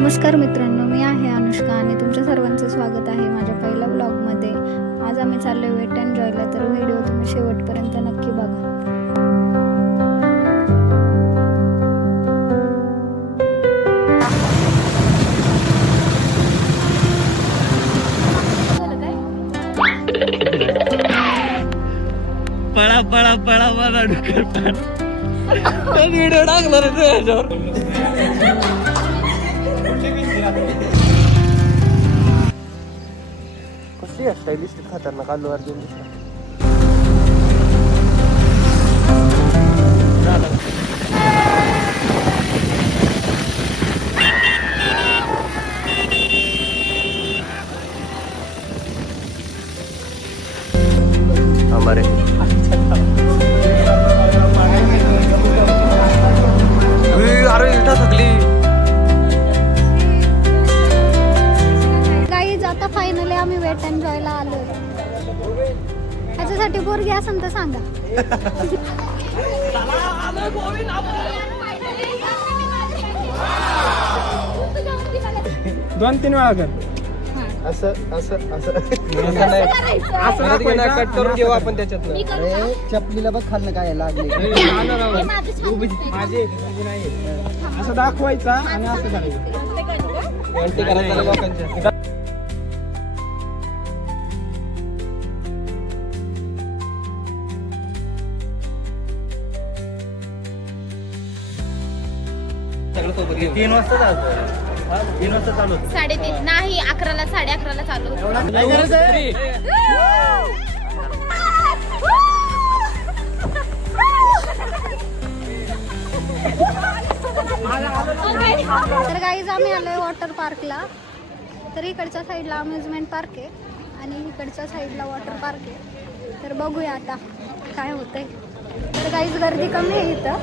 नमस्कार मित्रांनो, मी आहे अनुष्का आणि तुमच्या सर्वांचं स्वागत आहे माझ्या पहिल्या ब्लॉगमध्ये. आज आम्ही चाललो वेट अँड जॉयला, तर व्हिडिओ तुम्ही शेवटपर्यंत नक्की बघा. पळा पळा पळा मला डुकर पाड व्हिडिओ टाकला रे त्याच्यावर. कसली स्टाईलिस्ट खतरनाक अल्लू अर्जुन हमारे अरे इटा थकली. गाईज आता फायनली आम्ही वेट अँड जॉयला आलो. ह्याच्यासाठी पोरगी असेल तर सांगा. दोन तीन वेळा कर असं असं असं नाही कट करून घेऊ आपण त्याच्यातनं. चपलीला बघ खाल्लं काय लागले माझे नाही असं दाखवायचा आणि असं करायचं लोकांच्या. तीन वाजता चालू 3:30 नाही 11ला 11:30 चालू तर गाईज आम्ही आलोय वॉटर पार्कला. तर इकडच्या साईडला अम्युजमेंट पार्क आहे आणि इकडच्या साईडला वॉटर पार्क आहे. तर बघूया आता काय होतंय. तर गाईज गर्दी कमी आहे इथं.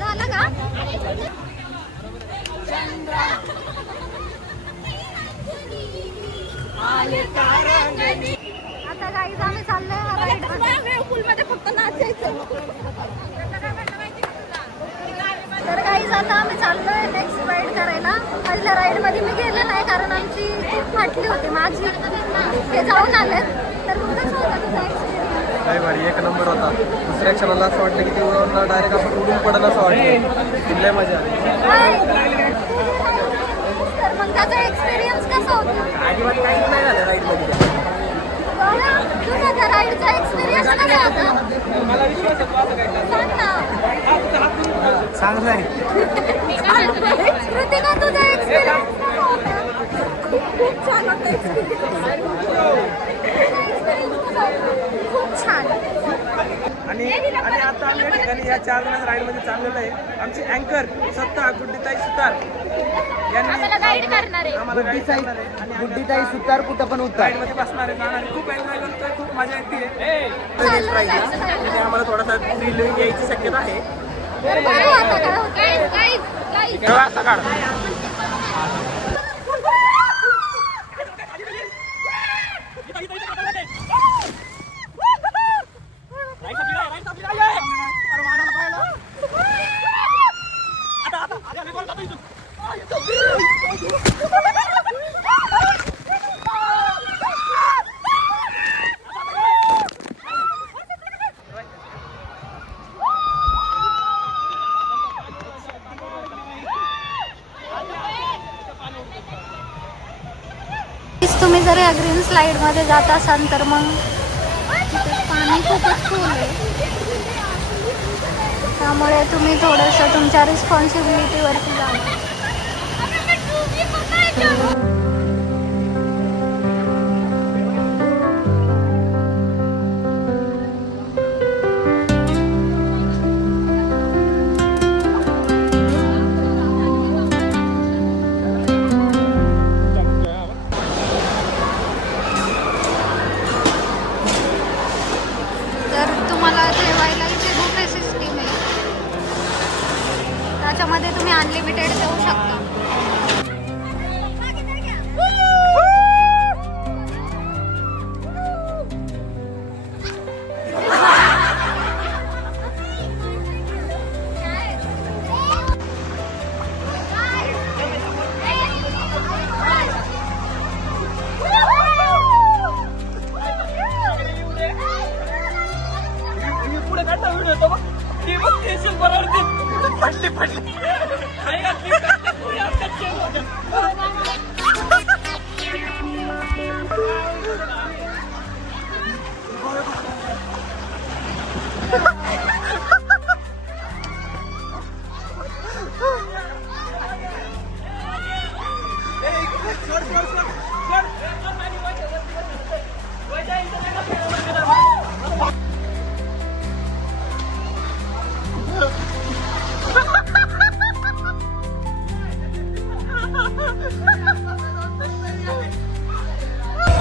झालं का? आता गाईज आम्ही चाललोय तर काहीच आता आम्ही चाललोय नेक्स्ट राईड करायला. पहिल्या राईड मध्ये मी गेले नाही कारण आमची खूप फाटली होती माझी. ते जाऊन आलेत. तर मग कसं होतं तुझा एक्सपिरियन्स? काय भारी, एक नंबर होता. दुसऱ्या क्षणाला असं वाटलं की ते उडवणार डायरेक्ट आपण उडून पडलं असं वाटलं. लय मजा आली. तर मग त्याचा एक्सपिरियन्स कसा होता? अजिबात काहीच नाही झालं राईडमध्ये. तुझा त्या राईडचा एक्सपिरियन्स कसा होता? मला विश्वास होतो असं काय सांग ना. चांगलं आहे. कृतिका तुझा एक्सपिरियन्स कसा होता? खूप छान होता एक्सपिरियन्स. खूप छान. आणि आता आम्ही या ठिकाणी या 4 जणांच्या राईडमध्ये चाललेलो आहे. आमची अँकर स्वतः गुड्डीताई सुतार यांनी आम्हाला गाईड करणार आहे. आम्हाला गाईड करणार आहे आणि आम्ही गुड्डीताई सुतार कुठं पण उतर. राईडमध्ये बसणार आहे. आणि खूप एन्जॉय करतोय, खूप मजा येते. चाललंय. आम्हाला थोडासा थ्रिल यायची शक्यता आहे. तर बघू आता काय होतं. गाईज केव्हा सकाळ तुम्ही जर या ग्रीन स्लाइड मध्ये जात असाल तर मग तिथे पाणी खूपच फुल आहे. त्यामुळे तुम्ही थोडंसं तुमच्या रिस्पॉन्सिबिलिटीवरती जा. तर तुम्हाला जेवायला इथे बुफे सिस्टीम आहे. त्याच्यामध्ये तुम्ही अनलिमिटेड जेवू शकता. पुढे काढता व्हिडिओ तो बघ. ती बघ टेन्शन बरोबर पडली पडली.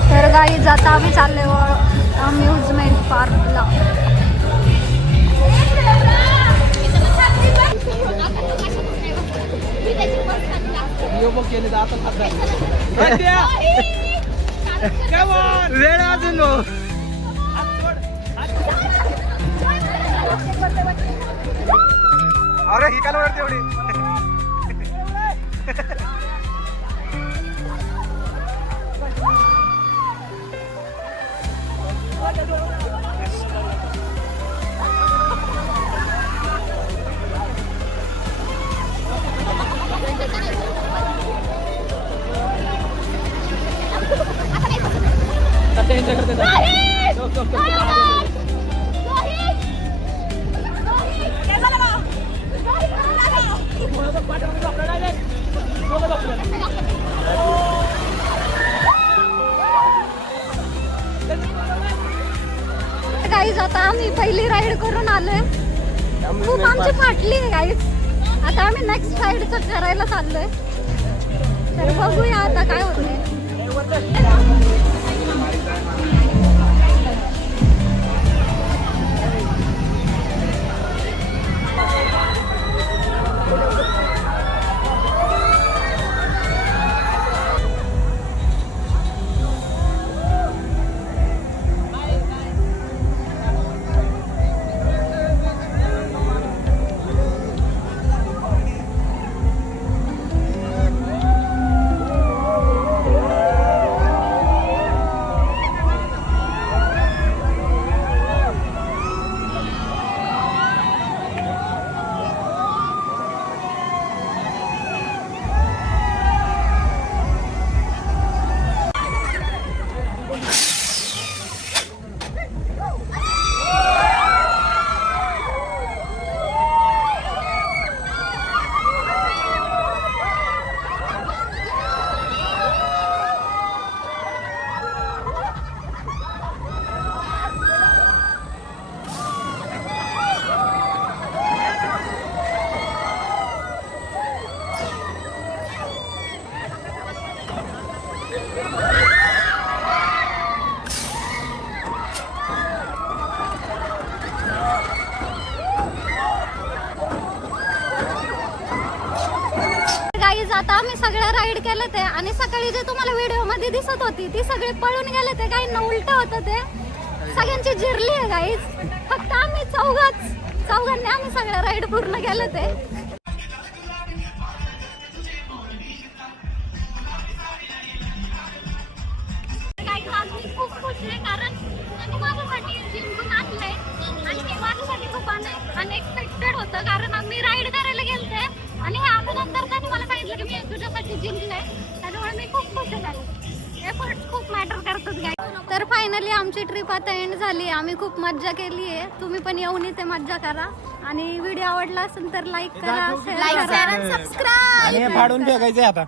तर गाईज आता आम्ही चाललोय अम्युजमेंट पार्कला. केले आता वेळ अजून भाऊ. अरे ही काल वरती एवढी. गाईज आता आम्ही पहिली राईड करून आलोय. खूप आमची फाटली आहे गाईज. आता आम्ही नेक्स्ट राईडचं करायला चाललोय. तर बघूया आता काय होतंय. केलं ते आणि सकाळी जे तुम्हाला व्हिडिओ मध्ये दिसत होती ती सगळी पळून गेले ते काही उलट होतं ते सगळ्यांची जिरली आहे गाईज फक्त आम्ही चौघांनी आम्ही सगळं राईड पूर्ण केलं ते खूप खुश आहे कारण त्यांनी माझ्यासाठी जिंकून आणलंय आणि हे माझ्यासाठी खूप अनएक्सपेक्टेड होतं कारण आम्ही राईड करायला गेलते आणि हे अगोदर त्यांनी मला सांगितलं की मी तुझ्यासाठी जिंकले त्याच्यामुळे मी खूप खुश आहे एफर्ट्स खूप मॅटर करतात गाईज तर फायनली आमची ट्रिप आता एंड झाली आम्ही खूप मज्जा केली आहे तुम्ही पण येऊन इथे मज्जा करा आणि व्हिडिओ आवडला असेल तर लाईक करा शेअर करा सबस्क्राईब आणि हे फाडून फेकायचे आता